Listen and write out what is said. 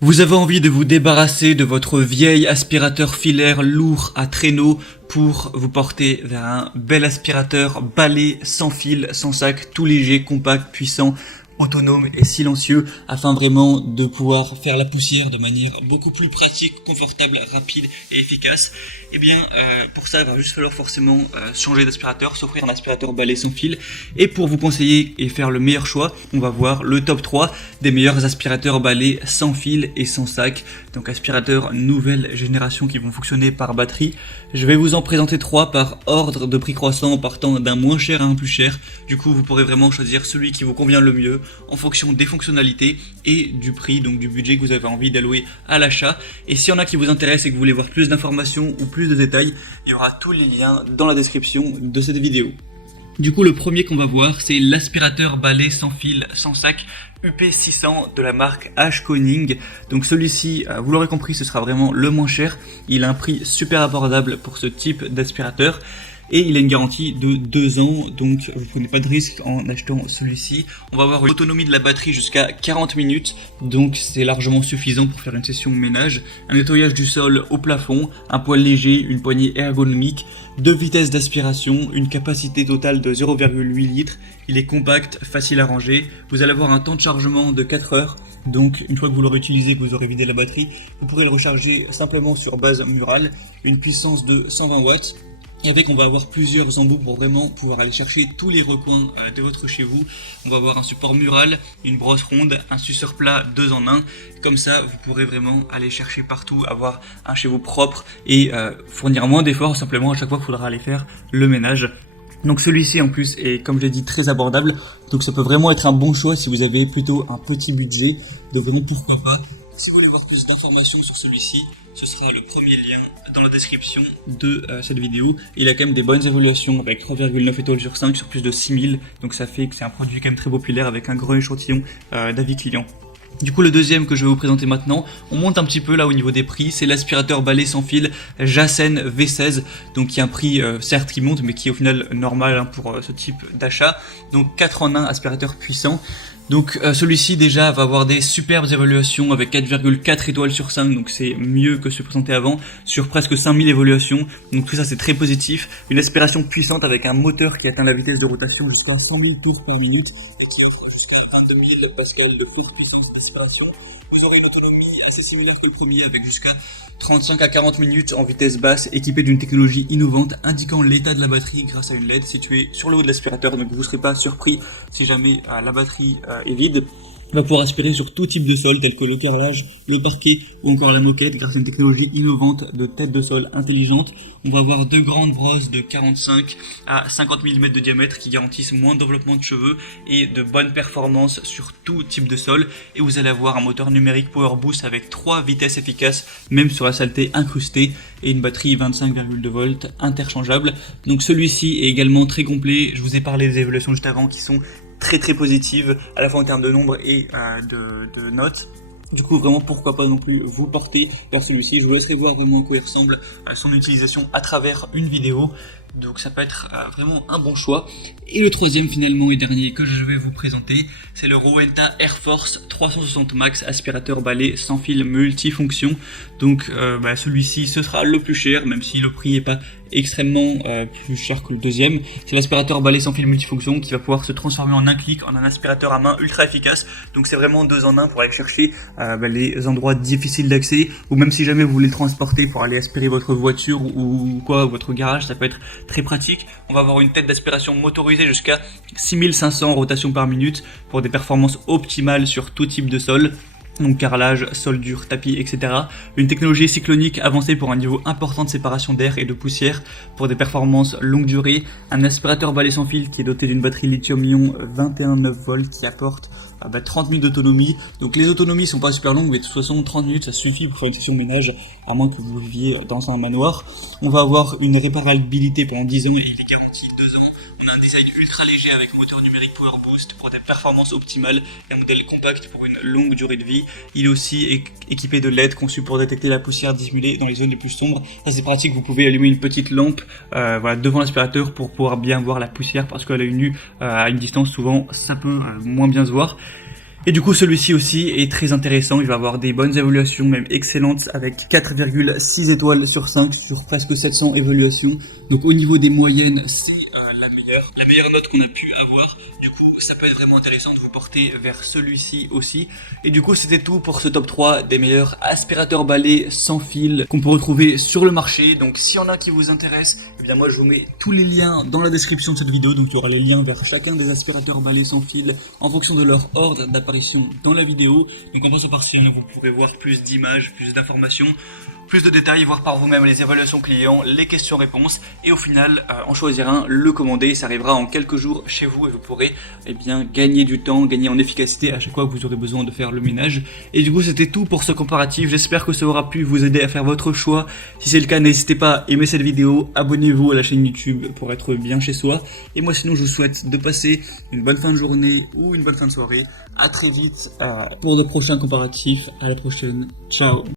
Vous avez envie de vous débarrasser de votre vieil aspirateur filaire lourd à traîneau pour vous porter vers un bel aspirateur balai sans fil, sans sac, tout léger, compact, puissant, autonome et silencieux afin vraiment de pouvoir faire la poussière de manière beaucoup plus pratique, confortable, rapide et efficace. Et bien pour ça il va juste falloir forcément changer d'aspirateur, s'offrir un aspirateur balai sans fil. Et pour vous conseiller et faire le meilleur choix, on va voir le top 3 des meilleurs aspirateurs balai sans fil et sans sac. Donc aspirateurs nouvelle génération qui vont fonctionner par batterie. Je vais vous en présenter 3 par ordre de prix croissant en partant d'un moins cher à un plus cher. Du coup vous pourrez vraiment choisir celui qui vous convient le mieux en fonction des fonctionnalités et du prix, donc du budget que vous avez envie d'allouer à l'achat. Et s'il y en a qui vous intéressent et que vous voulez voir plus d'informations ou plus de détails, il y aura tous les liens dans la description de cette vidéo. Du coup, le premier qu'on va voir, c'est l'aspirateur balai sans fil, sans sac UP600 de la marque Ashconing. Donc celui-ci, vous l'aurez compris, ce sera vraiment le moins cher. Il a un prix super abordable pour ce type d'aspirateur. Et il a une garantie de 2 ans, donc vous prenez pas de risque en achetant celui-ci. On va avoir une autonomie de la batterie jusqu'à 40 minutes, donc c'est largement suffisant pour faire une session ménage. Un nettoyage du sol au plafond, un poêle léger, une poignée ergonomique, 2 vitesses d'aspiration, une capacité totale de 0,8 litres. Il est compact, facile à ranger. Vous allez avoir un temps de chargement de 4 heures. Donc une fois que vous l'aurez utilisé, que vous aurez vidé la batterie, vous pourrez le recharger simplement sur base murale. Une puissance de 120 watts. Et avec, on va avoir plusieurs embouts pour vraiment pouvoir aller chercher tous les recoins de votre chez vous. On va avoir un support mural, une brosse ronde, un suceur plat 2 en 1. Comme ça, vous pourrez vraiment aller chercher partout, avoir un chez vous propre et fournir moins d'efforts. Simplement, à chaque fois qu'il faudra aller faire le ménage. Donc celui-ci en plus est, comme je l'ai dit, très abordable. Donc ça peut vraiment être un bon choix si vous avez plutôt un petit budget. Donc vraiment, pourquoi pas. Si vous voulez voir plus d'informations sur celui-ci, ce sera le premier lien dans la description de cette vidéo. Il a quand même des bonnes évaluations avec 3,9 étoiles sur 5 sur plus de 6000. Donc ça fait que c'est un produit quand même très populaire avec un gros échantillon d'avis clients. Du coup, le deuxième que je vais vous présenter maintenant, on monte un petit peu là au niveau des prix, c'est l'aspirateur balai sans fil Jassen V16, donc qui a un prix certes qui monte mais qui est au final normal pour ce type d'achat. Donc 4 en 1 aspirateur puissant. Donc celui-ci déjà va avoir des superbes évaluations avec 4,4 étoiles sur 5, donc c'est mieux que ce présenté avant, sur presque 5000 évaluations, donc tout ça c'est très positif. Une aspiration puissante avec un moteur qui atteint la vitesse de rotation jusqu'à 100 000 tours par minute, et qui offre jusqu'à 22 000 pascal de forte puissance d'aspiration. Vous aurez une autonomie assez similaire que le premier avec jusqu'à 35 à 40 minutes en vitesse basse, équipé d'une technologie innovante indiquant l'état de la batterie grâce à une LED située sur le haut de l'aspirateur, donc vous ne serez pas surpris si jamais la batterie est vide. On va pouvoir aspirer sur tout type de sol tel que le carrelage, le parquet ou encore la moquette grâce à une technologie innovante de tête de sol intelligente. On va avoir 2 grandes brosses de 45 à 50 mm de diamètre qui garantissent moins d'enveloppement de cheveux et de bonnes performances sur tout type de sol. Et vous allez avoir un moteur numérique Power Boost avec 3 vitesses efficaces même sur la saleté incrustée et une batterie 25,2 volts interchangeable. Donc celui-ci est également très complet. Je vous ai parlé des évaluations juste avant qui sont très positive à la fois en termes de nombre et de notes. Du coup vraiment pourquoi pas non plus vous porter vers celui-ci. Je vous laisserai voir vraiment à quoi il ressemble son utilisation à travers une vidéo. Donc ça peut être vraiment un bon choix. Et le troisième finalement et dernier que je vais vous présenter, c'est le Rowenta Air Force 360 Max aspirateur balai sans fil multifonction. Donc celui-ci ce sera le plus cher, même si le prix n'est pas extrêmement plus cher que le deuxième. C'est l'aspirateur balai sans fil multifonction qui va pouvoir se transformer en un clic en un aspirateur à main ultra efficace. Donc c'est vraiment 2 en 1 pour aller chercher les endroits difficiles d'accès, ou même si jamais vous voulez le transporter pour aller aspirer votre voiture ou quoi, votre garage, ça peut être très pratique. On va avoir une tête d'aspiration motorisée jusqu'à 6500 rotations par minute pour des performances optimales sur tout type de sol. Donc carrelage, sol dur, tapis, etc. Une technologie cyclonique avancée pour un niveau important de séparation d'air et de poussière pour des performances longue durée. Un aspirateur balai sans fil qui est doté d'une batterie lithium-ion 21,9 volts qui apporte 30 minutes d'autonomie. Donc les autonomies sont pas super longues, mais de toute façon 30 minutes ça suffit pour faire une session ménage, à moins que vous viviez dans un manoir. On va avoir une réparabilité pendant 10 ans et il est garanti 2 ans. On a un design ultra léger avec moteur numérique Power Boost pour des performances optimales et un modèle compact pour une longue durée de vie. Il est aussi équipé de LED conçu pour détecter la poussière dissimulée dans les zones les plus sombres. Ça c'est pratique, vous pouvez allumer une petite lampe devant l'aspirateur pour pouvoir bien voir la poussière, parce qu'à l'œil nu à une distance souvent ça peut moins bien se voir. Et du coup, celui-ci aussi est très intéressant. Il va avoir des bonnes évaluations, même excellentes, avec 4,6 étoiles sur 5 sur presque 700 évaluations. Donc au niveau des moyennes, c'est la meilleure note qu'on a pu avoir. Du coup, ça peut être vraiment intéressant de vous porter vers celui-ci aussi. Et du coup, c'était tout pour ce top 3 des meilleurs aspirateurs balais sans fil qu'on peut retrouver sur le marché. Donc s'il y en a qui vous intéressent, eh bien moi je vous mets tous les liens dans la description de cette vidéo. Donc il y aura les liens vers chacun des aspirateurs balais sans fil en fonction de leur ordre d'apparition dans la vidéo. Donc en passant par ci, vous pourrez voir plus d'images, plus d'informations, plus de détails, voir par vous-même les évaluations clients, les questions-réponses, et au final, en choisir un, le commander. Ça arrivera en quelques jours chez vous et vous pourrez bien gagner du temps, gagner en efficacité à chaque fois que vous aurez besoin de faire le ménage. Et du coup, c'était tout pour ce comparatif. J'espère que ça aura pu vous aider à faire votre choix. Si c'est le cas, n'hésitez pas à aimer cette vidéo, abonnez-vous à la chaîne YouTube pour être bien chez soi. Et moi, sinon, je vous souhaite de passer une bonne fin de journée ou une bonne fin de soirée. À très vite pour de prochains comparatifs. À la prochaine. Ciao.